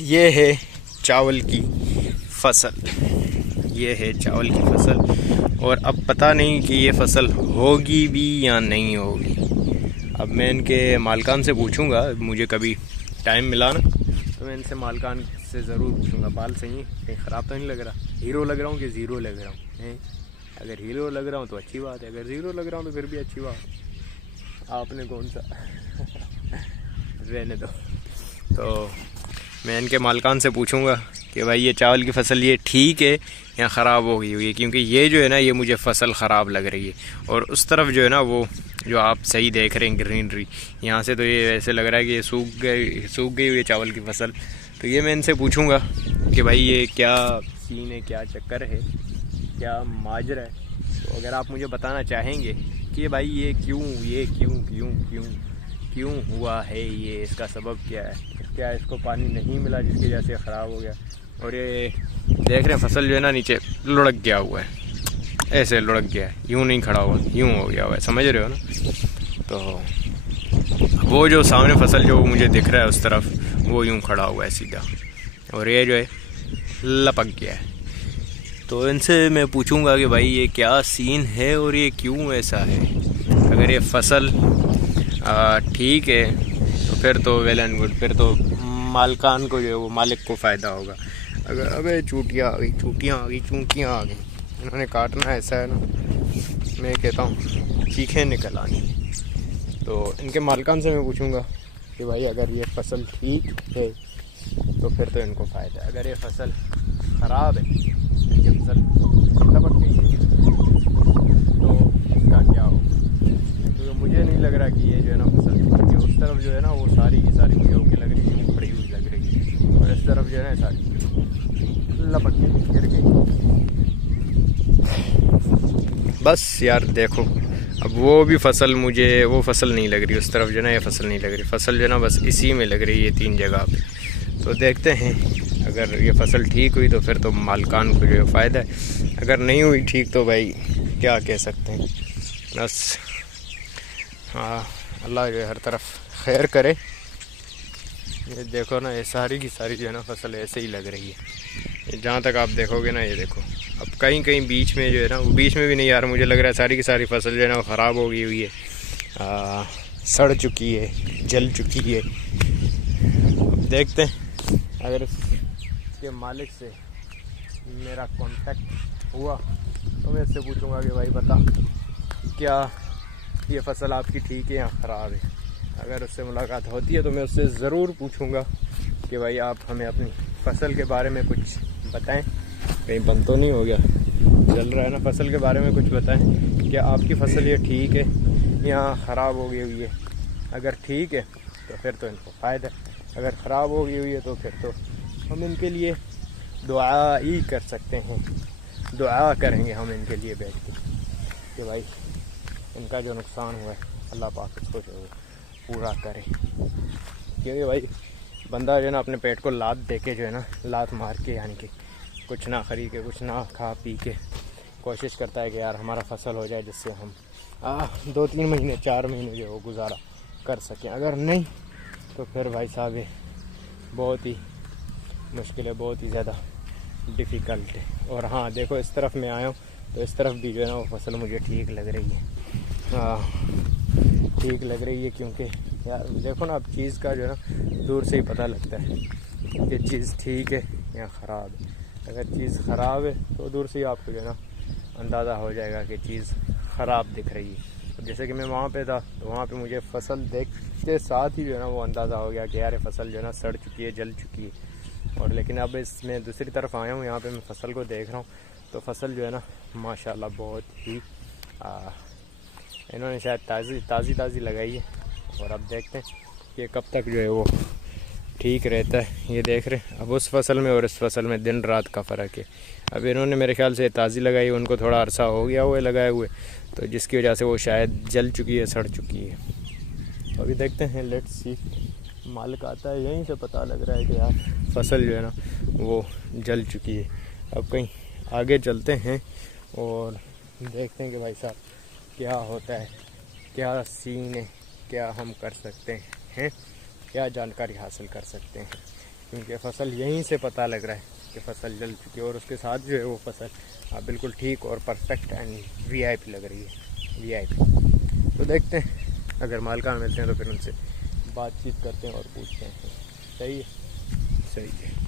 ये है चावल की फसल। ये है चावल की फसल और अब पता नहीं कि ये फसल होगी भी या नहीं होगी। अब मैं इनके मालकान से पूछूंगा, मुझे कभी टाइम मिला ना तो मैं इनसे मालकान से ज़रूर पूछूंगा। बाल सही है, कहीं ख़राब तो नहीं लग रहा, हीरो लग रहा हूँ कि ज़ीरो लग रहा हूँ? अगर हीरो लग रहा हूँ तो अच्छी बात है, अगर ज़ीरो लग रहा हूँ तो फिर भी अच्छी बात। आपने कौन सा रहने दो। तो मैं इनके मालकान से पूछूंगा कि भाई ये चावल की फसल ये ठीक है या ख़राब हो गई हुई है, क्योंकि ये जो है ना ये मुझे फसल ख़राब लग रही है। और उस तरफ जो है ना वो जो आप सही देख रहे हैं ग्रीनरी, यहाँ से तो ये ऐसे लग रहा है कि ये सूख गई हुई है चावल की फसल। तो ये मैं इनसे पूछूंगा कि भाई ये क्या सीन है, क्या चक्कर है, क्या माजरा है। तो अगर आप मुझे बताना चाहेंगे कि भाई ये क्यों हुआ है, ये इसका सबब क्या है, क्या इसको पानी नहीं मिला जिसकी वजह से ख़राब हो गया। और ये देख रहे हैं फसल जो है ना नीचे लुढ़क गया हुआ है, ऐसे लुढ़क गया है, यूँ नहीं खड़ा हुआ, यूँ हो गया हुआ है, समझ रहे हो ना। तो वो जो सामने फसल जो मुझे दिख रहा है उस तरफ, वो यूँ खड़ा हुआ है सीधा, और ये जो है लपक गया है। तो इनसे मैं पूछूंगा कि भाई ये क्या सीन है और ये क्यों ऐसा है। अगर ये फसल ठीक है तो फिर तो वेल एंड गुड, फिर तो मालकान को जो है वो मालिक को फ़ायदा होगा। अगर अबे चूटियाँ आ गई, चूंटियाँ आ गई, इन्होंने काटना ऐसा है ना, मैं कहता हूँ चीखें निकल आनी। तो इनके मालकान से मैं पूछूंगा कि भाई अगर ये फसल ठीक है तो फिर तो इनको फ़ायदा है, अगर ये फसल ख़राब है, ये फसल लपक गई है, तो इसका क्या हो। तो मुझे नहीं लग रहा कि ये जो है ना फसल ठीक है। उस तरफ जो है ना वो सारी की सारी मुझे ओके लग रही है, खड़ी हुई लग रही है, और इस तरफ जो है ना सारी लपक गई, गिर गई। बस यार देखो, अब वो भी फसल मुझे वो फसल नहीं लग रही, उस तरफ जो है ना ये फसल नहीं लग रही, फसल जो है ना बस इसी में लग रही है, 3 जगह पे। तो देखते हैं, अगर ये फसल ठीक हुई तो फिर तो मालकान को जो है फ़ायदा है, अगर नहीं हुई ठीक तो भाई क्या कह सकते हैं। बस हाँ, अल्लाह जो है हर तरफ खैर करे। ये देखो ना, ये सारी की सारी जो है ना फसल ऐसे ही लग रही है, जहाँ तक आप देखोगे ना, ये देखो। अब कहीं कहीं बीच में जो है ना, वो बीच में भी नहीं यार, मुझे लग रहा है सारी की सारी फसल जो है ना वो ख़राब हो गई हुई है, सड़ चुकी है, जल चुकी है। अब देखते हैं, अगर इसके मालिक से मेरा कांटेक्ट हुआ तो मैं इससे पूछूंगा कि भाई बता, क्या ये फसल आपकी ठीक है या ख़राब है। अगर उससे मुलाकात होती है तो मैं उससे ज़रूर पूछूंगा कि भाई आप हमें अपनी फसल के बारे में कुछ बताएं, कहीं बंद तो नहीं हो गया, जल रहा है ना, फसल के बारे में कुछ बताएं। क्या आपकी फसल ये ठीक है या ख़राब हो गई हुई है। अगर ठीक है तो फिर तो इनको फ़ायदा है, अगर ख़राब हो गई हुई है तो फिर तो हम इनके लिए दुआ ही कर सकते हैं, दुआ करेंगे हम इनके लिए बैठ के कि भाई इनका जो नुकसान हुआ है अल्लाह पाक इसको जो पूरा करे। क्योंकि भाई बंदा जो है ना अपने पेट को लात दे के जो है ना, लात मार के, यानी कि कुछ ना खरीद के, कुछ ना खा पी के कोशिश करता है कि यार हमारा फसल हो जाए, जिससे हम 2-3 महीने 4 महीने जो वो गुजारा कर सकें। अगर नहीं तो फिर भाई साहब ये बहुत ही मुश्किल है, बहुत ही ज़्यादा डिफ़िकल्ट है। और हाँ देखो, इस तरफ मैं आया हूँ तो इस तरफ भी जो है ना वो फसल मुझे ठीक लग रही है, ठीक लग रही है। क्योंकि यार देखो ना, अब चीज़ का जो है ना दूर से ही पता लगता है कि चीज़ ठीक है या ख़राब है। अगर चीज़ ख़राब है तो दूर से ही आपको जो है ना अंदाज़ा हो जाएगा कि चीज़ ख़राब दिख रही है। तो जैसे कि मैं वहाँ पे था तो वहाँ पे मुझे फसल देखते साथ ही जो है ना वो अंदाज़ा हो गया कि यार फसल जो है ना सड़ चुकी है, जल चुकी है। और लेकिन अब इसमें दूसरी तरफ आया हूँ, यहाँ पे मैं फसल को देख रहा हूँ तो फसल जो है ना माशाल्लाह बहुत ही इन्होंने शायद ताज़ी लगाई है। और अब देखते हैं कि कब तक जो है वो ठीक रहता है। ये देख रहे हैं, अब उस फसल में और इस फसल में दिन रात का फ़र्क है। अब इन्होंने मेरे ख्याल से ताज़ी लगाई, उनको थोड़ा अरसा हो गया हुआ लगाए हुए, तो जिसकी वजह से वो शायद जल चुकी है, सड़ चुकी है। तो अभी देखते हैं, लेट्स सी, मालिक आता है, यहीं से पता लग रहा है कि यार फसल जो है ना वो जल चुकी है। अब कहीं आगे चलते हैं और देखते हैं कि भाई साहब क्या होता है, क्या सीन है, क्या हम कर सकते हैं, क्या जानकारी हासिल कर सकते हैं। क्योंकि फसल यहीं से पता लग रहा है कि फसल जल चुकी है, और उसके साथ जो है वो फसल बिल्कुल ठीक और परफेक्ट एंड वीआईपी लग रही है, वीआईपी। तो देखते हैं, अगर मालकान मिलते हैं तो फिर उनसे बातचीत करते हैं और पूछते हैं। सही है, सही है।